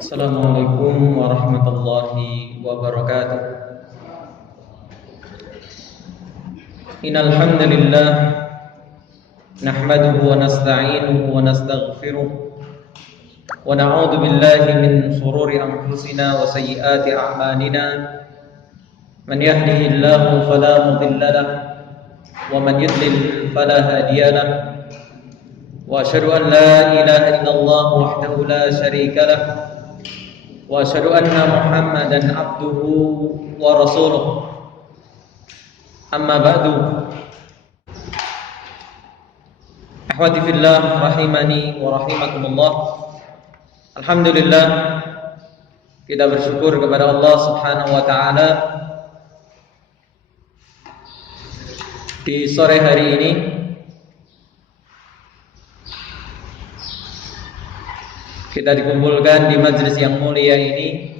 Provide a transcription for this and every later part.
Assalamualaikum warahmatullahi wabarakatuh. Innal hamdalillah nahmaduhu wa nasta'inuhu wa nastaghfiruh wa na'udzu billahi min shururi anfusina wa sayyiati a'malina. Man yahdihillahu fala mudilla lahu wa man yudlil fala hadiya lahu. Wa asyhadu an la ilaha illallah wahdahu la syarika lahu wa asyhadu anna Muhammadan abduhu wa rasuluh. Amma ba'du. Akhwati fillah rahimani wa rahimakumullah. Alhamdulillah, kita bersyukur kepada Allah Subhanahu wa taala di sore hari ini kita dikumpulkan di majelis yang mulia ini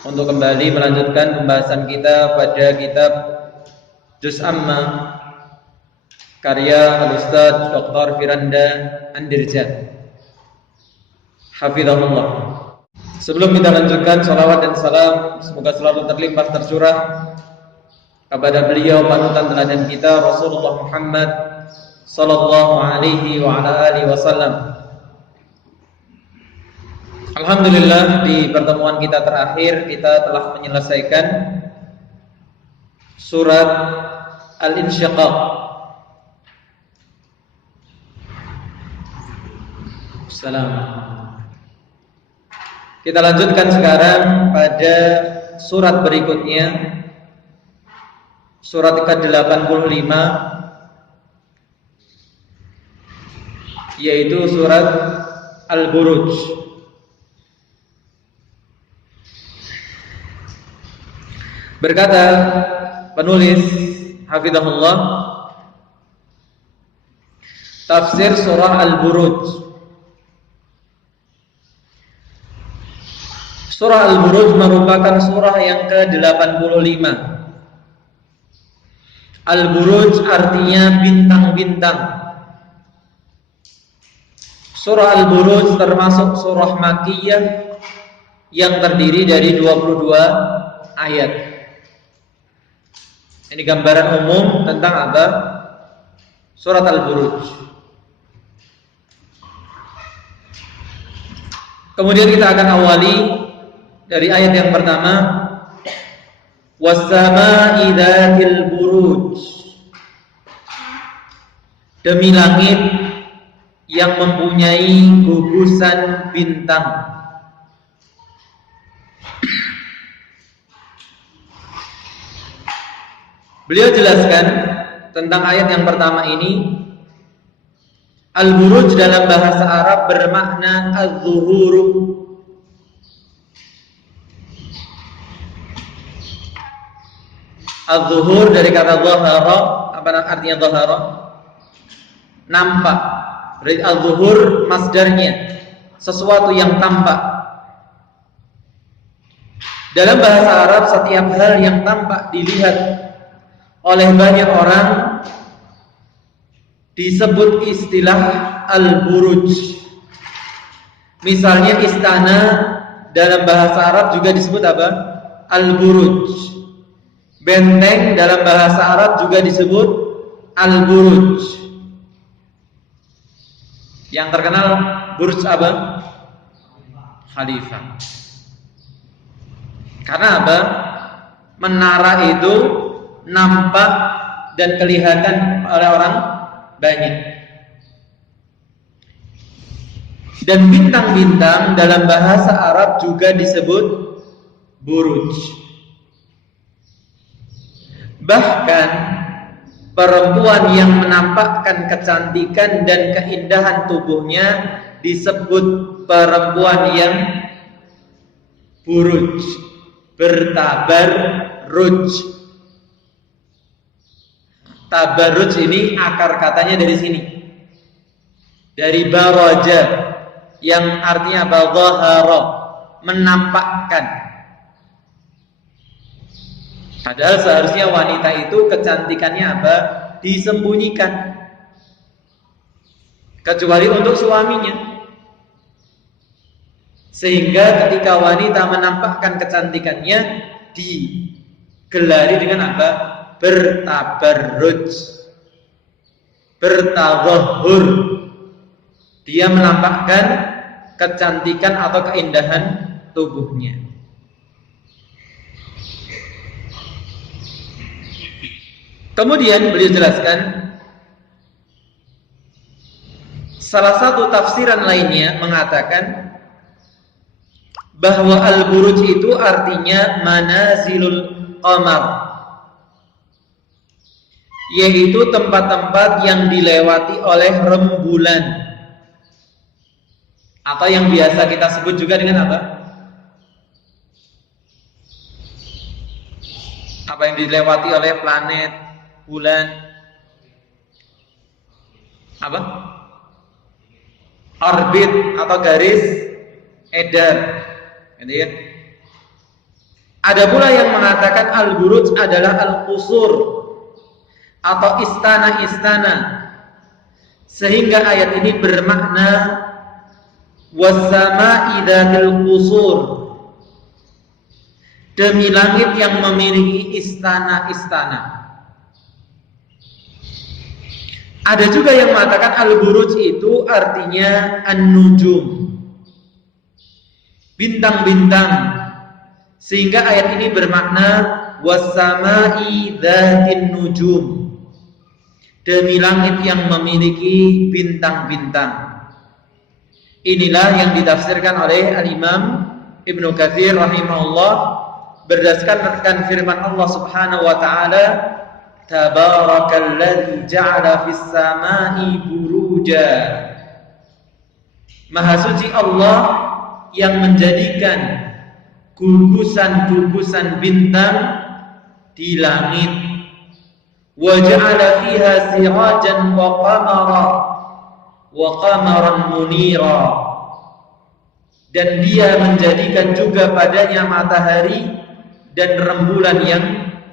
untuk kembali melanjutkan pembahasan kita pada kitab Juz Amma karya Al-Ustadz Dr. Firanda Andirja hafizahullah. Sebelum kita lanjutkan, salawat dan salam semoga selalu terlimpah tercurah kepada beliau panutan teladan kita Rasulullah Muhammad sallallahu alaihi wa ala alihi wasallam. Alhamdulillah, di pertemuan kita terakhir kita telah menyelesaikan surat Al-Insyiqaq. Kita lanjutkan sekarang pada surat berikutnya, surat ke-85, yaitu surat Al-Buruj. Berkata penulis hafizahullah, tafsir surah Al-Buruj. Surah Al-Buruj merupakan surah yang ke-85. Al-Buruj artinya bintang-bintang. Surah Al-Buruj termasuk surah Makkiyah yang terdiri dari 22 ayat. Ini gambaran umum tentang apa? Surat Al-Buruj. Kemudian kita akan awali dari ayat yang pertama, was-samaa'i dzatil buruj. Demi langit yang mempunyai gugusan bintang. Beliau jelaskan tentang ayat yang pertama ini, Al-Buruj dalam bahasa Arab bermakna az-zuhuru. Az-zuhur dari kata zahara, apa artinya zahara? Nampak. Berarti az-zuhur masdarnya, sesuatu yang tampak. Dalam bahasa Arab setiap hal yang tampak dilihat oleh banyak orang disebut istilah Al-Buruj. Misalnya istana dalam bahasa Arab juga disebut apa? Al-Buruj. Benteng dalam bahasa Arab juga disebut Al-Buruj. Yang terkenal Burj apa? Khalifah. Karena apa? Menara itu nampak dan kelihatan oleh orang banyak. Dan bintang-bintang dalam bahasa Arab juga disebut buruj. Bahkan perempuan yang menampakkan kecantikan dan keindahan tubuhnya disebut perempuan yang buruj, bertabarruj. Tabarruj ini akar katanya dari sini, dari baraja, yang artinya apa? Zahara, menampakkan. Padahal seharusnya wanita itu kecantikannya apa? Disembunyikan. kecuali untuk suaminya. Sehingga ketika wanita menampakkan kecantikannya digelari dengan apa? Bertabarruj, bertadhahhur. Dia menampakkan kecantikan atau keindahan tubuhnya. Kemudian beliau jelaskan salah satu tafsiran lainnya mengatakan bahwa al-buruj itu artinya manazilul qamar, yaitu tempat-tempat yang dilewati oleh rembulan, atau yang biasa kita sebut juga dengan apa? Apa yang dilewati oleh planet, bulan, apa? Orbit atau garis edar, gitu ya. Ada pula yang mengatakan al-buruj adalah al-qusur atau istana-istana, sehingga ayat ini bermakna was-sama'i dzatil qusur, demi langit yang memiliki istana-istana. Ada juga yang mengatakan al-buruj itu artinya an-nujum, bintang-bintang, sehingga ayat ini bermakna was-sama'i dzatin nujum, demi langit yang memiliki bintang-bintang. Inilah yang ditafsirkan oleh al-Imam Ibnu Katsir rahimahullah berdasarkan firman Allah Subhanahu wa taala, Tabarakalladzi ja'ala fis sama'i buruja. Maha suci Allah yang menjadikan gugusan-gugusan bintang di langit. Wa ja'ala fiha sirajan wa qamaran munira. Dan dia menjadikan juga padanya matahari dan rembulan yang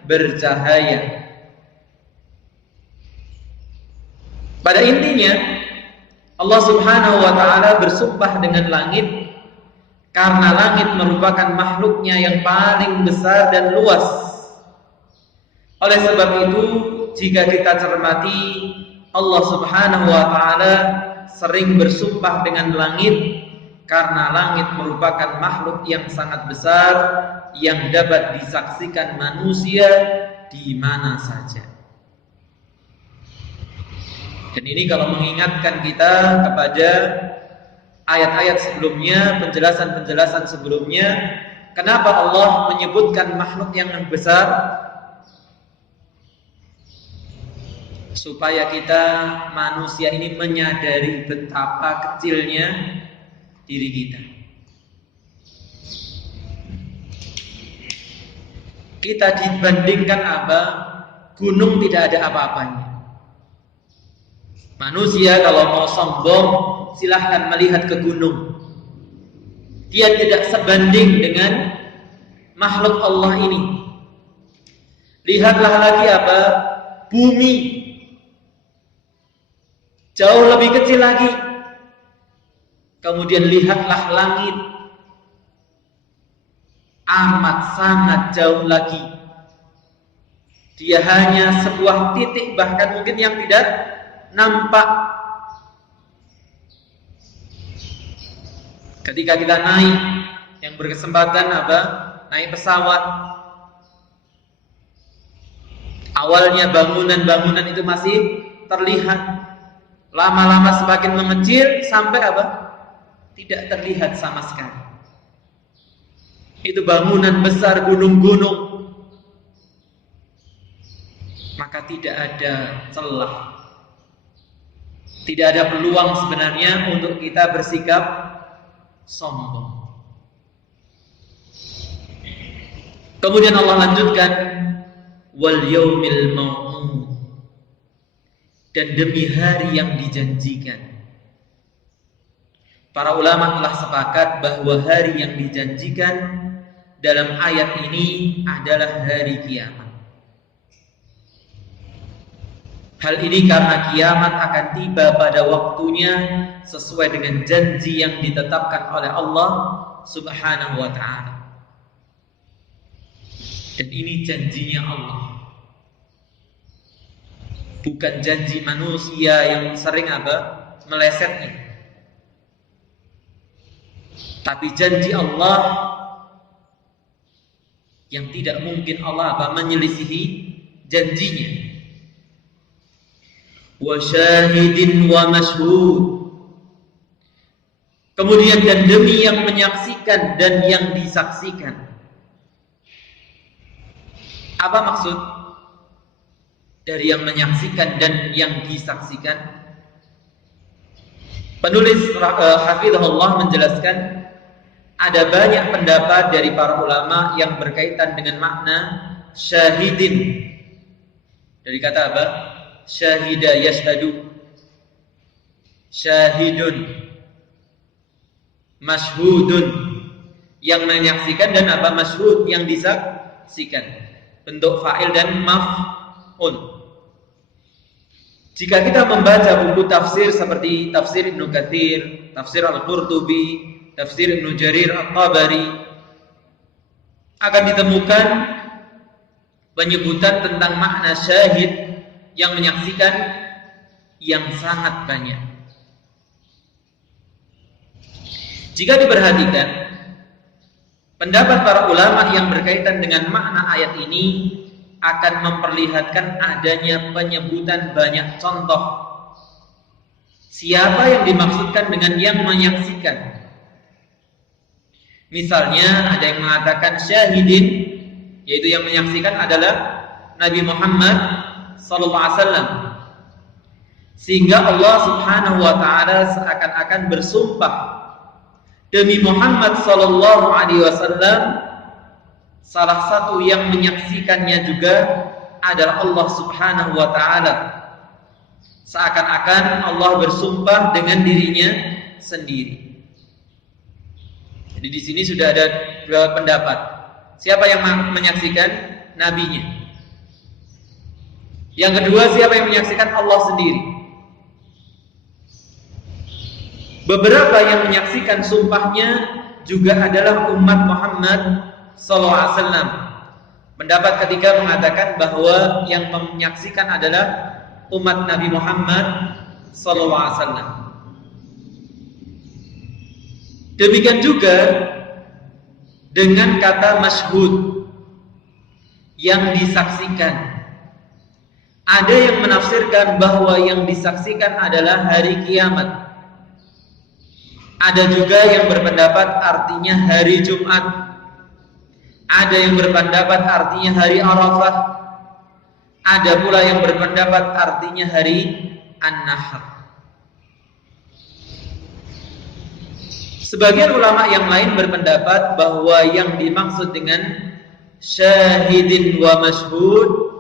bercahaya. Pada intinya Allah Subhanahu wa taala bersumpah dengan langit karena langit merupakan makhluknya yang paling besar dan luas. Oleh sebab itu, jika kita cermati, Allah Subhanahu wa taala sering bersumpah dengan langit karena langit merupakan makhluk yang sangat besar yang dapat disaksikan manusia di mana saja. Dan ini kalau mengingatkan kita kepada ayat-ayat sebelumnya, penjelasan-penjelasan sebelumnya, kenapa Allah menyebutkan makhluk yang besar? Supaya kita manusia ini menyadari betapa kecilnya diri kita. Kita dibandingkan apa? Gunung tidak ada apa-apanya. Manusia kalau mau sombong, silahkan melihat ke gunung. Dia tidak sebanding dengan makhluk Allah ini. Lihatlah lagi apa? Bumi. Jauh lebih kecil lagi. Kemudian lihatlah langit. Amat sangat jauh lagi. Dia hanya sebuah titik, bahkan mungkin yang tidak nampak. Ketika kita naik, yang berkesempatan apa? Naik pesawat. Awalnya bangunan-bangunan itu masih terlihat. Lama-lama semakin mengecil sampai apa? Tidak terlihat sama sekali. Itu bangunan besar, gunung-gunung. Maka tidak ada celah. Tidak ada peluang sebenarnya untuk kita bersikap sombong. Kemudian Allah lanjutkan, wal yaumil mau'ud, dan demi hari yang dijanjikan. Para ulama telah sepakat bahwa hari yang dijanjikan dalam ayat ini adalah hari kiamat. Hal ini karena kiamat akan tiba pada waktunya sesuai dengan janji yang ditetapkan oleh Allah Subhanahu wa ta'ala. Dan ini janjinya Allah, bukan janji manusia yang sering melesetnya. Tapi janji Allah yang tidak mungkin Allah menyelisihi janjinya. Wa syahidin wa mashhud. Kemudian dan demi yang menyaksikan dan yang disaksikan. Apa maksud dari yang menyaksikan dan yang disaksikan? Penulis hafizahullah menjelaskan ada banyak pendapat dari para ulama yang berkaitan dengan makna syahidin. Dari kata apa? Syahida yashhadu, syahidun, mashhudun, yang menyaksikan, dan apa? Mashhud, yang disaksikan. Bentuk fa'il dan maf'ul. Jika kita membaca buku tafsir seperti tafsir Ibnu Katsir, tafsir Al-Qurtubi, tafsir Ibnu Jarir At-Tabari, akan ditemukan penyebutan tentang makna syahid yang menyaksikan yang sangat banyak. Jika diperhatikan, pendapat para ulama yang berkaitan dengan makna ayat ini akan memperlihatkan adanya penyebutan banyak contoh. Siapa yang dimaksudkan dengan yang menyaksikan? Misalnya ada yang mengatakan syahidin, yaitu yang menyaksikan adalah Nabi Muhammad sallallahu alaihi wasallam. Sehingga Allah Subhanahu wa taala seakan-akan bersumpah, demi Muhammad sallallahu alaihi wasallam, salah satu yang menyaksikannya juga adalah Allah Subhanahu wa taala. Seakan-akan Allah bersumpah dengan dirinya sendiri. Jadi di sini sudah ada dua pendapat. Siapa yang menyaksikan? Nabinya. Yang kedua, siapa yang menyaksikan? Allah sendiri. Beberapa yang menyaksikan sumpahnya juga adalah umat Muhammad sallallahu alaihi wasallam. Pendapat ketiga mengatakan bahwa yang menyaksikan adalah umat Nabi Muhammad sallallahu alaihi wasallam. Demikian juga dengan kata masyhud, yang disaksikan. Ada yang menafsirkan bahwa yang disaksikan adalah hari kiamat. Ada juga yang berpendapat artinya hari Jumat. Ada yang berpendapat artinya hari Arafah. Ada pula yang berpendapat artinya hari An-Nahr. Sebagian ulama yang lain berpendapat bahwa yang dimaksud dengan syahidin wa mashhud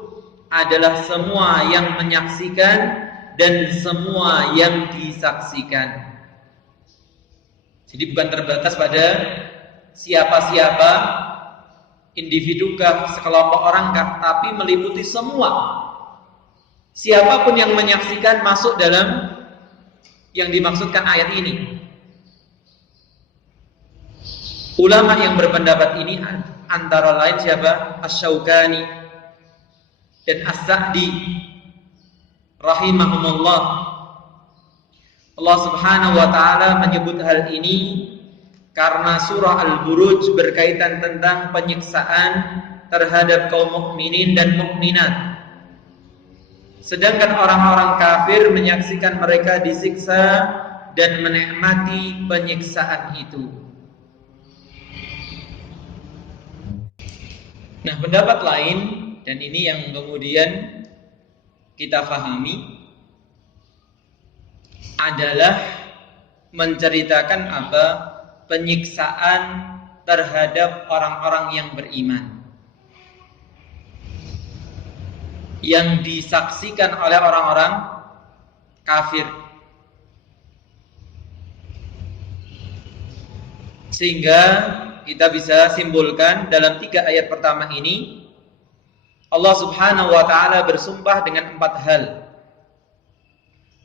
adalah semua yang menyaksikan dan semua yang disaksikan. Jadi bukan terbatas pada siapa-siapa, individukah, sekelompok orangkah, tapi meliputi semua. Siapapun yang menyaksikan masuk dalam yang dimaksudkan ayat ini. Ulama yang berpendapat ini antara lain siapa? Asy-Syaukani dan As-Sa'di rahimahumullah. Allah Subhanahu wa taala menyebut hal ini karena surah Al-Buruj berkaitan tentang penyiksaan terhadap kaum mukminin dan mukminat. Sedangkan orang-orang kafir menyaksikan mereka disiksa dan menikmati penyiksaan itu. Nah, pendapat lain, dan ini yang kemudian kita fahami, adalah menceritakan apa? Penyiksaan terhadap orang-orang yang beriman, yang disaksikan oleh orang-orang kafir. Sehingga kita bisa simpulkan dalam 3 ayat pertama ini Allah Subhanahu wa taala bersumpah dengan 4 hal.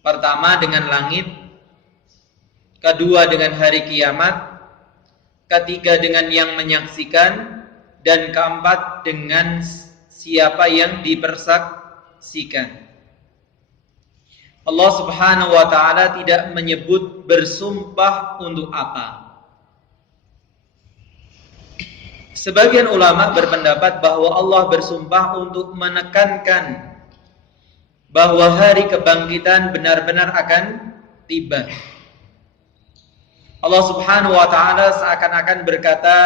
Pertama dengan langit, kedua dengan hari kiamat, ketiga dengan yang menyaksikan, dan keempat dengan siapa yang dipersaksikan. Allah Subhanahu wa ta'ala tidak menyebut bersumpah untuk apa. Sebagian ulama berpendapat bahwa Allah bersumpah untuk menekankan bahwa hari kebangkitan benar-benar akan tiba. Allah Subhanahu wa ta'ala seakan-akan berkata,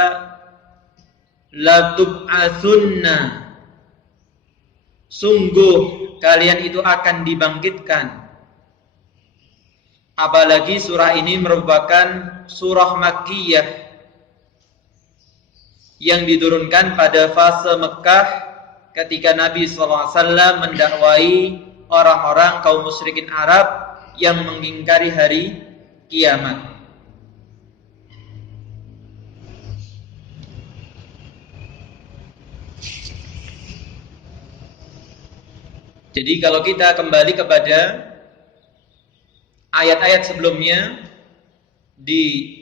la tub'atsunna, sungguh kalian itu akan dibangkitkan. Apalagi surah ini merupakan surah Makkiyah yang diturunkan pada fase Mekah ketika Nabi SAW mendakwai orang-orang kaum musyrikin Arab yang mengingkari hari kiamat. Jadi kalau kita kembali kepada ayat-ayat sebelumnya di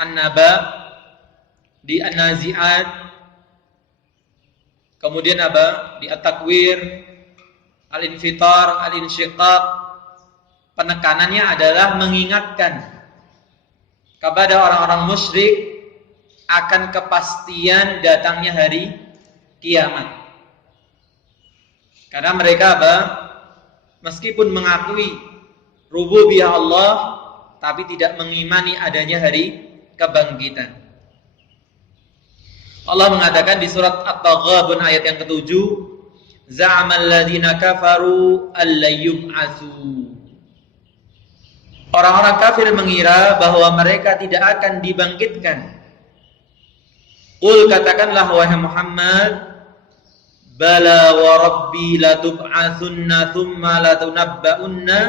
An-Naba, di An-Nazi'at, kemudian apa? Di At-Takwir, Al-Infitar, Al-Insyiqaq, penekanannya adalah mengingatkan kepada orang-orang musyrik akan kepastian datangnya hari kiamat. Karena mereka apa? Meskipun mengakui rububiyah Allah, tapi tidak mengimani adanya hari kebangkitan. Allah mengatakan di surat At-Taghabun ayat yang ke-7, za'amal ladzina kafaru allayyub'atsu. Orang-orang kafir mengira bahwa mereka tidak akan dibangkitkan. Qul, katakanlah wahai Muhammad, bala wa rabbi latub'atsunna thumma latunabba'unna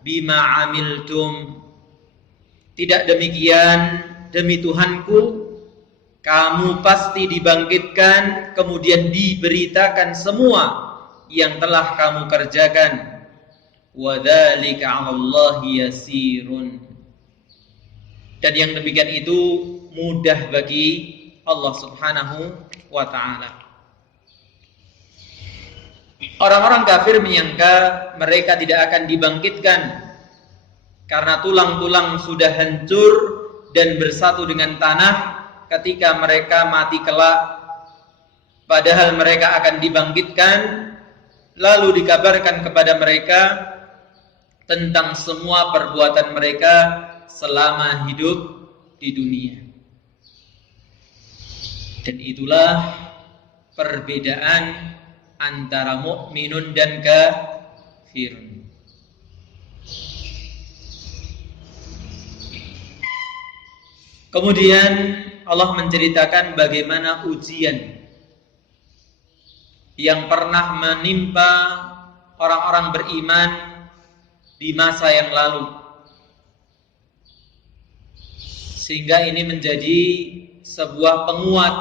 bima amiltum. Tidak demikian, demi Tuhanku, kamu pasti dibangkitkan, kemudian diberitakan semua yang telah kamu kerjakan. Wa dzalika 'alallahi yasirun. Dan yang demikian itu mudah bagi Allah Subhanahu wa ta'ala. Orang-orang kafir menyangka mereka tidak akan dibangkitkan karena tulang-tulang sudah hancur dan bersatu dengan tanah ketika mereka mati kelak. Padahal mereka akan dibangkitkan, lalu dikabarkan kepada mereka tentang semua perbuatan mereka selama hidup di dunia. Dan itulah perbedaan antara mukminun dan kafirun. Kemudian Allah menceritakan bagaimana ujian yang pernah menimpa orang-orang beriman di masa yang lalu, sehingga ini menjadi sebuah penguat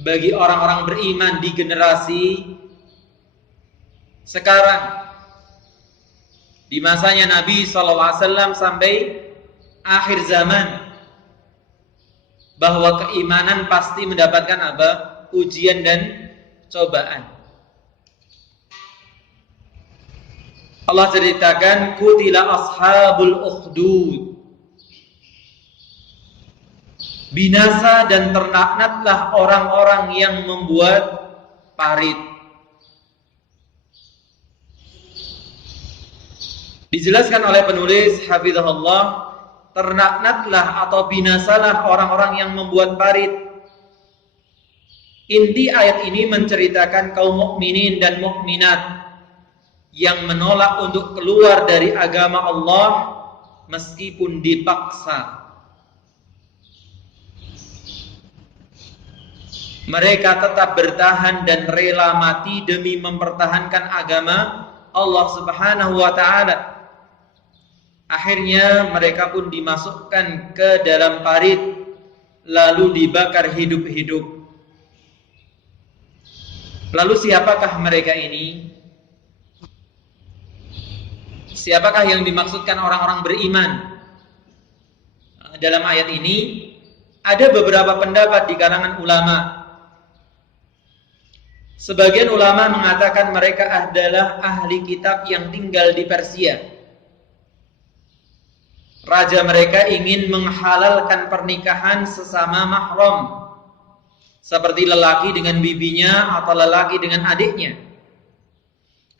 bagi orang-orang beriman di generasi sekarang, di masanya Nabi SAW sampai akhir zaman, bahwa keimanan pasti mendapatkan apa? Ujian dan cobaan. Allah ceritakan qutila ashabul ukhdud, binasa dan ternaknatlah orang-orang yang membuat parit. Dijelaskan oleh penulis hafizahullah, ternaknatlah atau binasalah orang-orang yang membuat parit. Inti ayat ini menceritakan kaum mukminin dan mukminat yang menolak untuk keluar dari agama Allah meskipun dipaksa. Mereka tetap bertahan dan rela mati demi mempertahankan agama Allah Subhanahu wa ta'ala. Akhirnya mereka pun dimasukkan ke dalam parit, lalu dibakar hidup-hidup. Lalu siapakah mereka ini? Siapakah yang dimaksudkan orang-orang beriman? Dalam ayat ini ada beberapa pendapat di kalangan ulama. Sebagian ulama mengatakan mereka adalah ahli kitab yang tinggal di Persia. Raja mereka ingin menghalalkan pernikahan sesama mahram, seperti lelaki dengan bibinya atau lelaki dengan adiknya.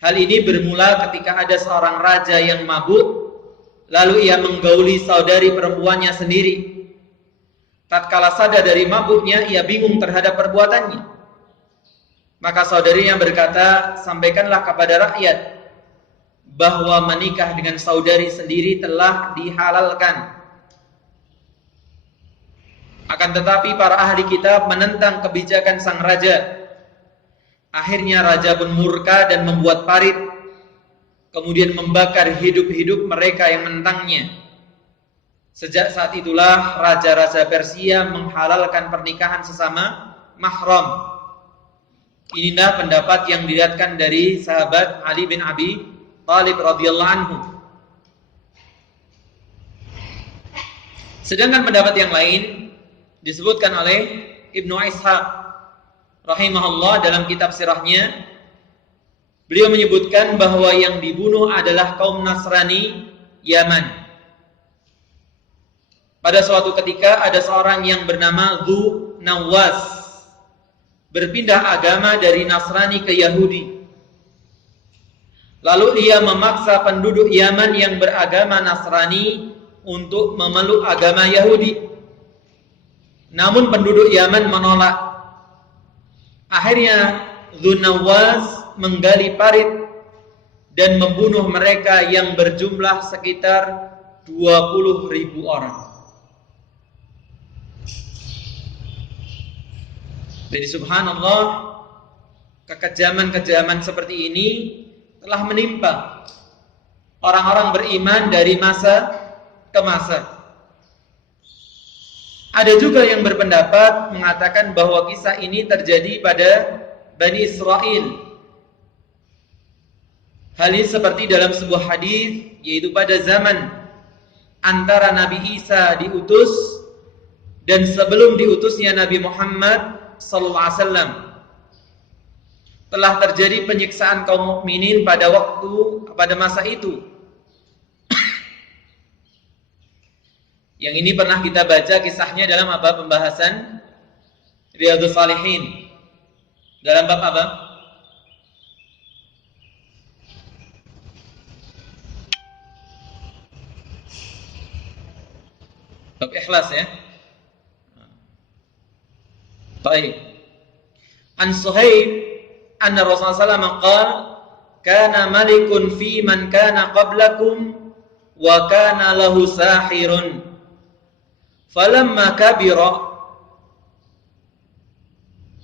Hal ini bermula ketika ada seorang raja yang mabuk, lalu ia menggauli saudari perempuannya sendiri. Tatkala sadar dari mabuknya, ia bingung terhadap perbuatannya. Maka saudarinya berkata, sampaikanlah kepada rakyat bahwa menikah dengan saudari sendiri telah dihalalkan. Akan tetapi para ahli kitab menentang kebijakan sang raja. Akhirnya raja pun murka dan membuat parit, kemudian membakar hidup-hidup mereka yang menentangnya. Sejak saat itulah raja-raja Persia menghalalkan pernikahan sesama mahram. Inilah pendapat yang diriwayatkan dari sahabat Ali bin Abi Thalib radhiyallahu anhu. Sedangkan pendapat yang lain disebutkan oleh Ibnu Ishaq rahimahullah dalam kitab sirahnya. Beliau menyebutkan bahwa yang dibunuh adalah kaum Nasrani Yaman. Pada suatu ketika ada seorang yang bernama Dhu Nawas berpindah agama dari Nasrani ke Yahudi. Lalu ia memaksa penduduk Yaman yang beragama Nasrani untuk memeluk agama Yahudi. Namun penduduk Yaman menolak. Akhirnya Dhu Nawas menggali parit dan membunuh mereka yang berjumlah sekitar 20.000 orang. Jadi subhanallah, kekejaman-kejaman seperti ini telah menimpa orang-orang beriman dari masa ke masa. Ada juga yang berpendapat mengatakan bahwa kisah ini terjadi pada Bani Israel. Hal ini seperti dalam sebuah hadis, yaitu pada zaman antara Nabi Isa diutus dan sebelum diutusnya Nabi Muhammad sallallahu alaihi wasallam telah terjadi penyiksaan kaum mukminin pada masa itu. Yang ini pernah kita baca kisahnya dalam pembahasan Riyadhus Shalihin. Dalam bab apa? Bab ikhlas ya. Baik. An Suhaib anna Rasulullah sallallahu alaihi wasallam qala kana malikun fi man kana qablakum wa kana lahu sahirun falamma kabira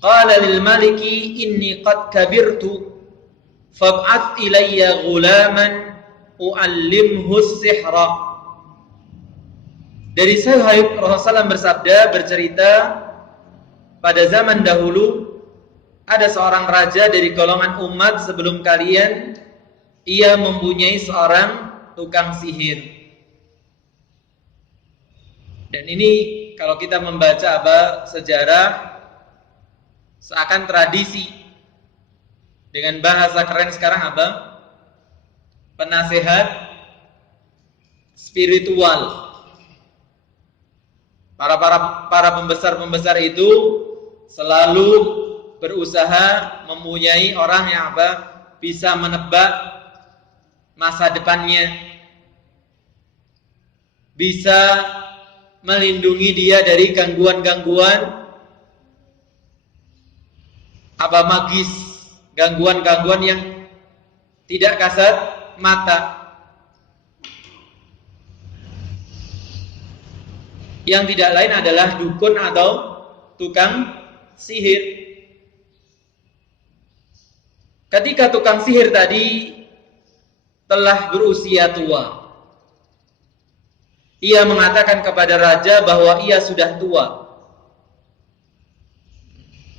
qala lil maliki inni qad kabirtu fab'ath ilayya ghulaman u'allimhu as-sihra. Dari Suhaib Rasulullah SAW bersabda, bercerita, pada zaman dahulu ada seorang raja dari golongan umat sebelum kalian. Ia mempunyai seorang tukang sihir. Dan ini kalau kita membaca sejarah, seakan tradisi. Dengan bahasa keren sekarang penasehat spiritual. Para pembesar itu selalu berusaha mempunyai orang yang bisa menebak masa depannya, bisa melindungi dia dari gangguan-gangguan magis, gangguan-gangguan yang tidak kasat mata, yang tidak lain adalah dukun atau tukang sihir. Ketika tukang sihir tadi telah berusia tua, ia mengatakan kepada raja bahwa ia sudah tua.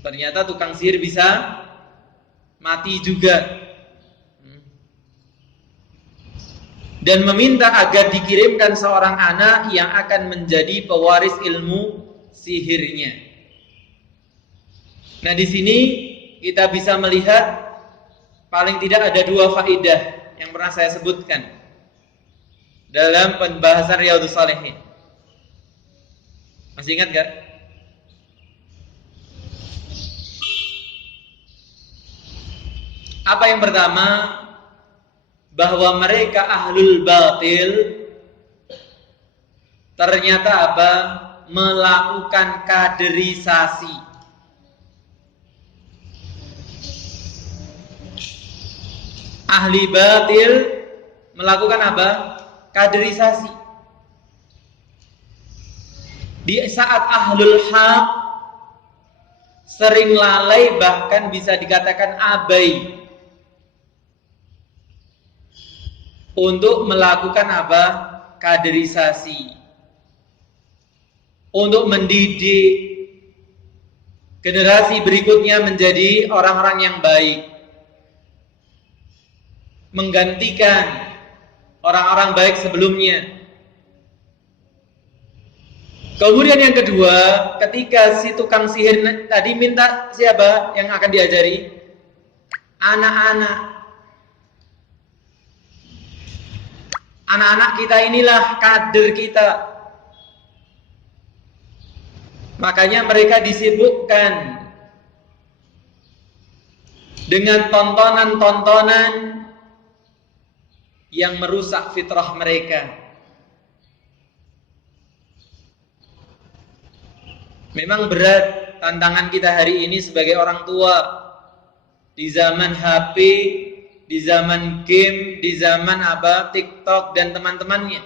Ternyata tukang sihir bisa mati juga. dan meminta agar dikirimkan seorang anak yang akan menjadi pewaris ilmu sihirnya. Nah, di sini kita bisa melihat paling tidak ada dua faedah yang pernah saya sebutkan dalam pembahasan Riyadhus Shalihin. Masih ingat gak? Apa yang pertama? Bahwa mereka ahlul batil ternyata apa? Melakukan kaderisasi. Ahli batil melakukan apa? Kaderisasi. Di saat ahlul haq sering lalai, bahkan bisa dikatakan abai untuk melakukan apa? Kaderisasi. Untuk mendidik generasi berikutnya menjadi orang-orang yang baik. Menggantikan orang-orang baik sebelumnya. Kemudian yang kedua, ketika si tukang sihir tadi minta siapa yang akan diajari? Anak-anak. Anak-anak kita inilah kader kita. Makanya mereka disibukkan dengan tontonan-tontonan yang merusak fitrah mereka. Memang berat tantangan kita hari ini sebagai orang tua di zaman HP, di zaman game, di zaman apa? TikTok dan teman-temannya.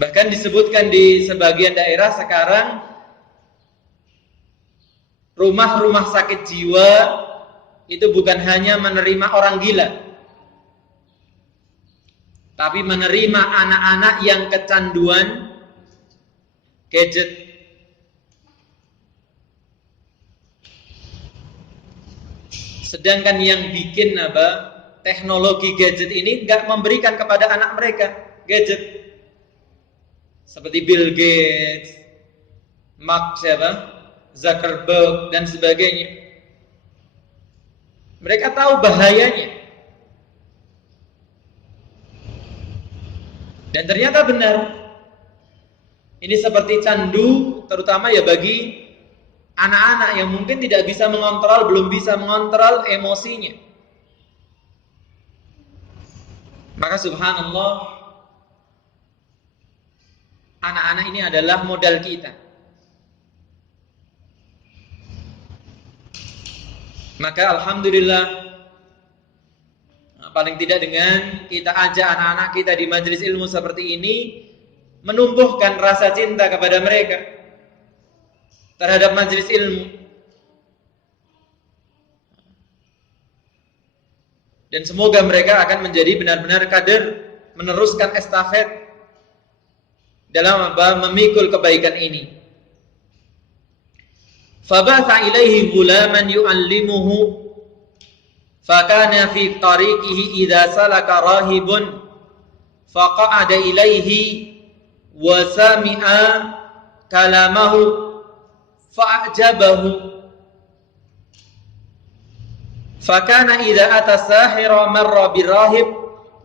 Bahkan disebutkan di sebagian daerah sekarang rumah-rumah sakit jiwa itu bukan hanya menerima orang gila, tapi menerima anak-anak yang kecanduan gadget. Sedangkan yang bikin apa? Teknologi gadget ini enggak memberikan kepada anak mereka gadget. Seperti Bill Gates, Mark Zuckerberg dan sebagainya. Mereka tahu bahayanya. Dan ternyata benar. Ini seperti candu, terutama ya bagi anak-anak yang mungkin tidak bisa mengontrol, belum bisa mengontrol emosinya. Maka subhanallah, anak-anak ini adalah modal kita. Maka alhamdulillah, paling tidak dengan kita ajak anak-anak kita di majelis ilmu seperti ini, menumbuhkan rasa cinta kepada mereka terhadap majelis ilmu. Dan semoga mereka akan menjadi benar-benar kader, meneruskan estafet dalam memikul kebaikan ini. Fabatha ilaihi gulaman yu'allimuhu fakana fi tariqihi idza salaka rahibun faqa'ada ilaihi wa sami'a kalamahu fa'ajabahu fakana idza ata sahira marra birahib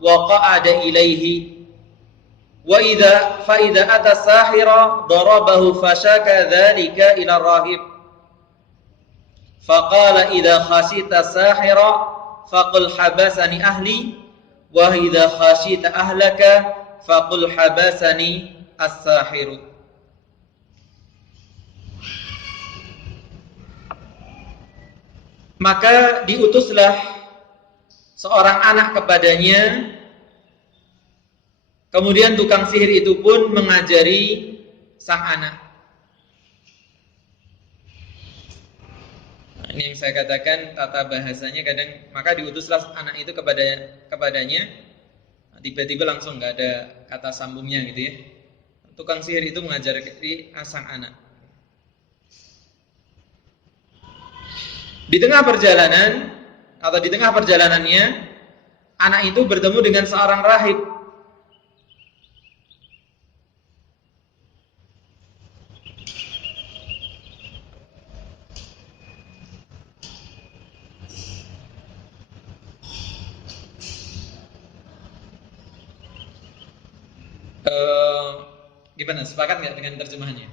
wa qa'ada ilaihi wa idza fa idza ata sahira darabahu fashaka dzalika ila rahib faqala idza khasita sahira faqul habasani ahli wa idza khasita ahlaka faqul habasani as-sahiru. Maka diutuslah seorang anak kepadanya. Kemudian tukang sihir itu pun mengajari sang anak. Nah, ini yang saya katakan tata bahasanya kadang, maka diutuslah anak itu kepadanya. Tiba-tiba langsung nggak ada kata sambungnya gitu ya. Tukang sihir itu mengajari sang anak. Di tengah perjalanan atau di tengah perjalanannya, anak itu bertemu dengan seorang rahib. Gimana? Sepakat nggak dengan terjemahannya?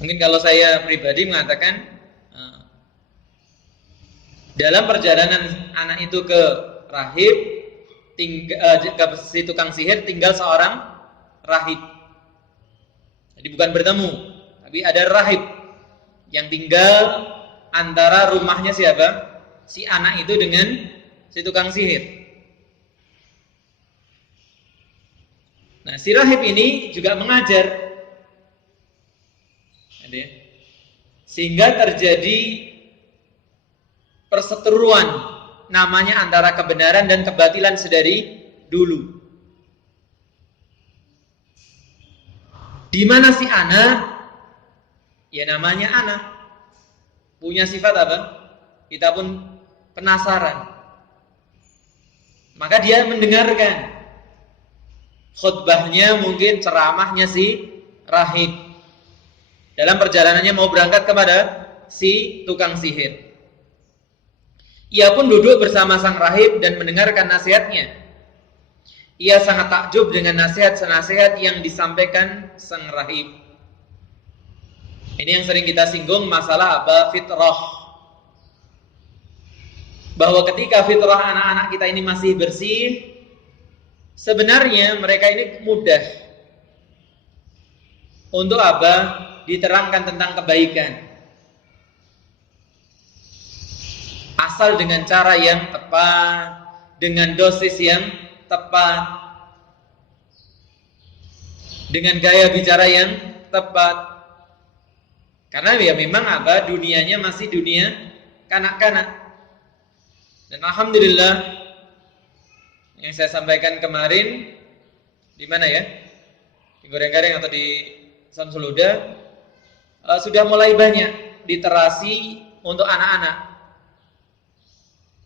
Mungkin kalau saya pribadi mengatakan dalam perjalanan anak itu ke rahib, ke si tukang sihir, tinggal seorang rahib. Jadi bukan bertemu, tapi ada rahib yang tinggal antara rumahnya siapa? Si anak itu dengan si tukang sihir. Nah, si rahib ini juga mengajar. Sehingga terjadi perseteruan namanya antara kebenaran dan kebatilan sedari dulu. Di mana si anak? Ya namanya anak. Punya sifat apa? Kita pun penasaran. Maka dia mendengarkan khutbahnya, mungkin ceramahnya si rahib. Dalam perjalanannya mau berangkat kepada si tukang sihir. Ia pun duduk bersama sang rahib dan mendengarkan nasihatnya. Ia sangat takjub dengan nasihat-nasihat yang disampaikan sang rahib. Ini yang sering kita singgung, masalah apa? Fitrah. Bahwa ketika fitrah anak-anak kita ini masih bersih, sebenarnya mereka ini mudah untuk apa? Diterangkan tentang kebaikan. Asal dengan cara yang tepat, dengan dosis yang tepat, dengan gaya bicara yang tepat. Karena ya memang apa? Dunianya masih dunia kanak-kanak. Dan alhamdulillah yang saya sampaikan kemarin di mana ya? Di Goreng-Gareng atau di Samsul Huda, sudah mulai banyak literasi untuk anak-anak.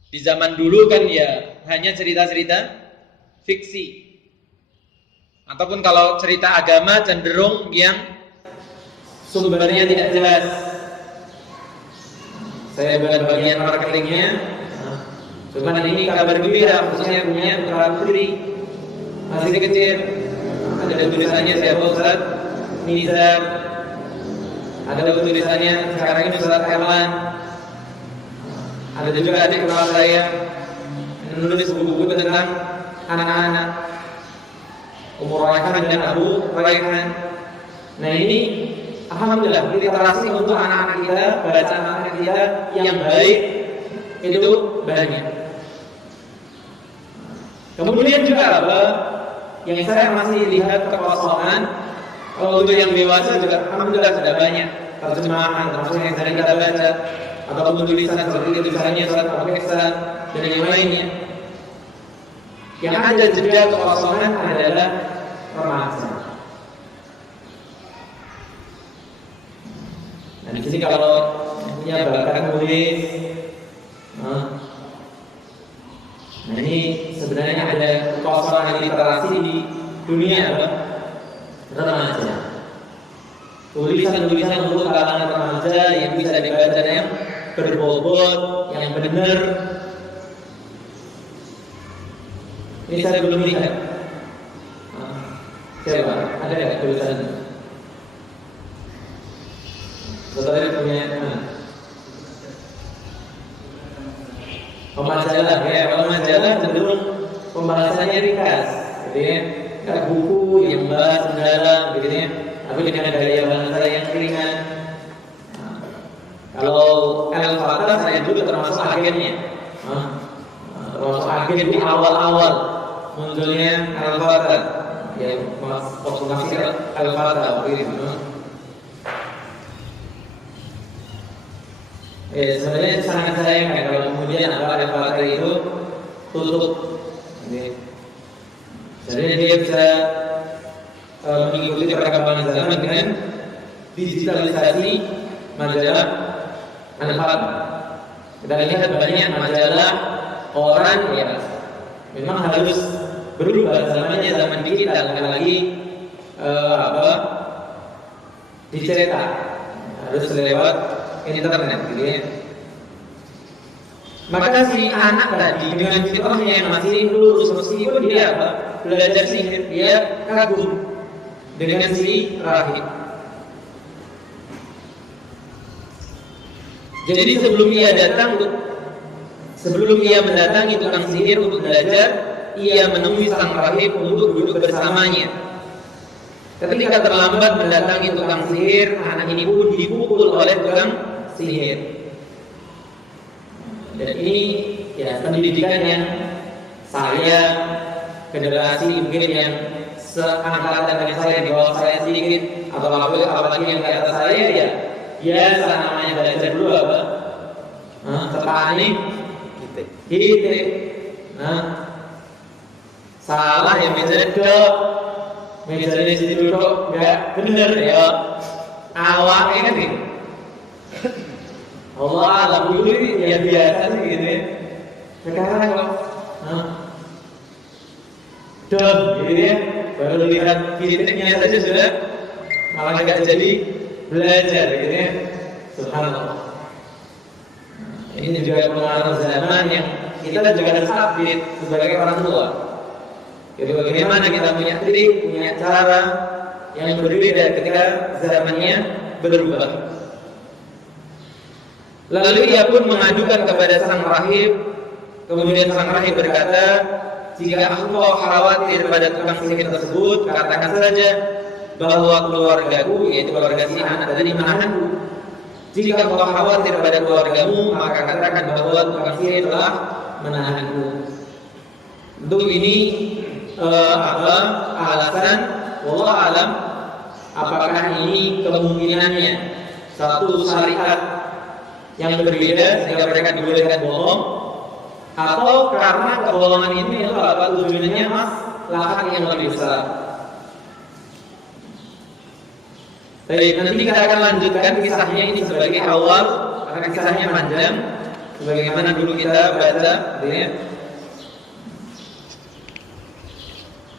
Di zaman dulu kan ya hanya cerita-cerita fiksi. Ataupun kalau cerita agama cenderung yang sumbernya tidak jelas. Saya bukan bagian marketingnya. Cuman ini kabar gembira, khususnya punya putra putri masih kecil. Ada tulisannya siapa Ustaz? Nizar. Ada tulisannya sekarang ini Ustaz Herman. Ada juga adik kelas saya menulis buku-buku tentang anak-anak, Umur Raihan dan Abu Raihan. Nah ini alhamdulillah literasi untuk anak-anak kita, bacaan anak-anak kita yang baik itu banyak. Kemudian juga apa yang saya masih lihat kekosongan. Kalau untuk yang dewasa juga alhamdulillah sudah banyak terjemahan termasuk yang sering kita baca, ataupun tulisan seperti tulisannya Ustaz Abu Ihsan dan yang lainnya. Yang ada jeda kekosongan adalah remaja. Nah di sini kalau punya bakat nulis, nah ini sebenarnya ada kekosongan literasi di dunia apa? Remaja. Tulisan-tulisan untuk kalangan remaja yang bisa dibaca yang berbobot, yang benar. Ini saya belum lihat. Coba, ada nggak tulisan? Saudara punya majalah ya. Kalau majalah cenderung pembahasannya ringkas, gitu ya. Nggak buku yang membahas mendalam, gitu ya. Tapi dengan gaya bahasa yang ringan. Kalau Al-Fatah saya juga termasuk agennya. Termasuk agen di awal-awal munculnya Al-Fatah. Ya, populasi Al-Fatah begitu. Sebenarnya sangat sayang kan kalau kemudian Al-Fatah itu tutup. Jadi dia bisa mengikuti perkembangan zaman dengan digitalisasi majalah Al-Fat. Kita lihat banyak majalah koran ya memang harus berubah, zamannya zaman digital, bukan lagi dicetak, harus lewat internet gitu ya. Maka si anak tadi dengan fitrahnya yang masih lurus, meskipun dia belajar sihir, dia kagum dengan si rahib. Jadi sebelum ia mendatangi tukang sihir untuk belajar, ia menemui sang rahib untuk duduk bersamanya. Ketika terlambat mendatangi tukang sihir, anak ini pun dipukul oleh tukang sihir. Dan ini ya pendidikan yang saya, generasi mungkin yang seangkatan dengan saya, di bawah saya sedikit, atau apalagi yang di atas saya ya biasa namanya belajar dulu apa? Terpanik, titik. Salah ya misalnya situ duduk nggak bener ya, awalnya kan gitu. Allah alam dulu ya biasa sih gitu ya. Sekarang kalau dom gitu ya, baru lihat titiknya saja sudah malah nggak jadi belajar gitu ya. Subhanallah. Ini juga pengaruh zaman yang kita juga harus update sebagai orang tua. Jadi bagaimana kita punya trik, punya cara yang berbeda ketika zamannya berubah. Lalu ia pun mengadukan kepada sang rahib. Kemudian sang rahib berkata, jika engkau khawatir pada tukang sihir tersebut, katakan saja bahwa keluargaku, yaitu keluarga si anak tadi, menahanku. Jika engkau khawatir pada keluargamu, maka katakan bahwa tukang sihir telah menahanku. Untuk ini alasan, wallahu alam, apakah ini kemungkinannya satu syariat yang berbeda sehingga mereka dibolehkan bohong, atau karena kebohongan ini itu tujuannya maslahat yang lebih besar. Baik, nanti kita akan lanjutkan kisahnya ini sebagai awal, karena kisahnya panjang sebagaimana dulu kita baca ya.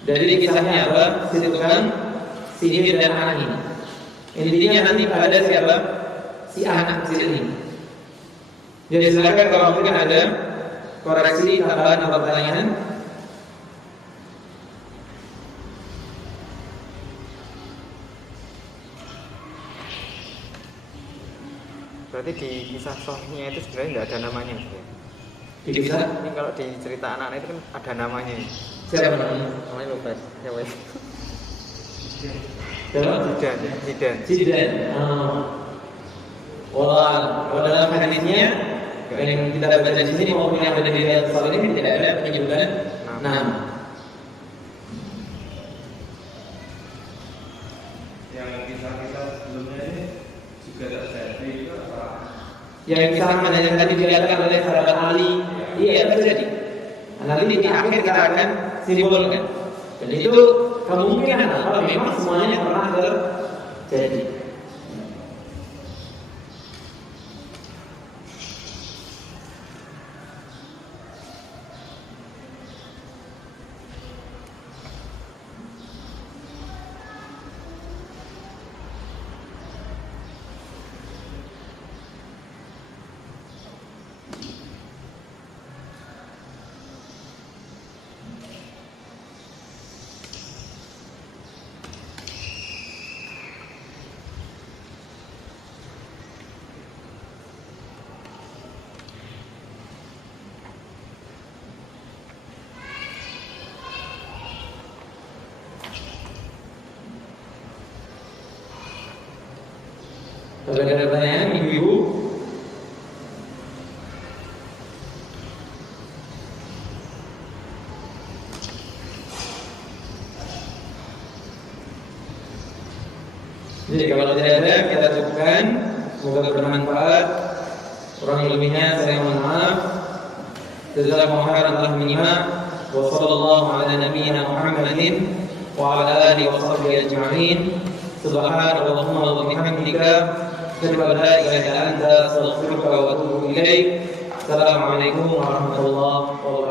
Dari kisahnya apa? Si tukang sihir dan anak ini. Intinya nanti pada siapa? Si anak kecil ini. Jadi silakan kalau mungkin ada koreksi, tambahan atau pertanyaan. Berarti di kisah sohnya itu sebenarnya tidak ada namanya. Di kisah? Ini kalau di cerita anak-anak itu kan ada namanya. Siapa namanya? Namanya lupa. Siapa? Zidan. Kalau dalam hadisnya yang kita baca di sini maupun yang ada di Riyadhus Shalihin tidak ada penyebutan nama. Yang kisah-kisah sebelumnya ini juga terjadi itu apa? Yang kisah mana yang tadi dilihatkan oleh sahabat Ali, iya terjadi. Nanti di akhir kita akan simpulkan. Dan itu kemungkinan apa? Memang semuanya pernah terjadi. Kalau ada pertanyaan, ibu-ibu? Jadi kalau tidak ada, kita cukupkan. Semoga bermanfaat. Kurang lebihnya saya mohon maaf. Jazakumullah khairan telah menyimak. Wa sallallahu ala nabiyyina Muhammadin wa ala alihi wa sahbihi ajma'in. Subhanallahumma wa bihamdika asyhadu an la ilaha illa anta astaghfiruka wa atubu ilaik. Assalamualaikum warahmatullahi wabarakatuh.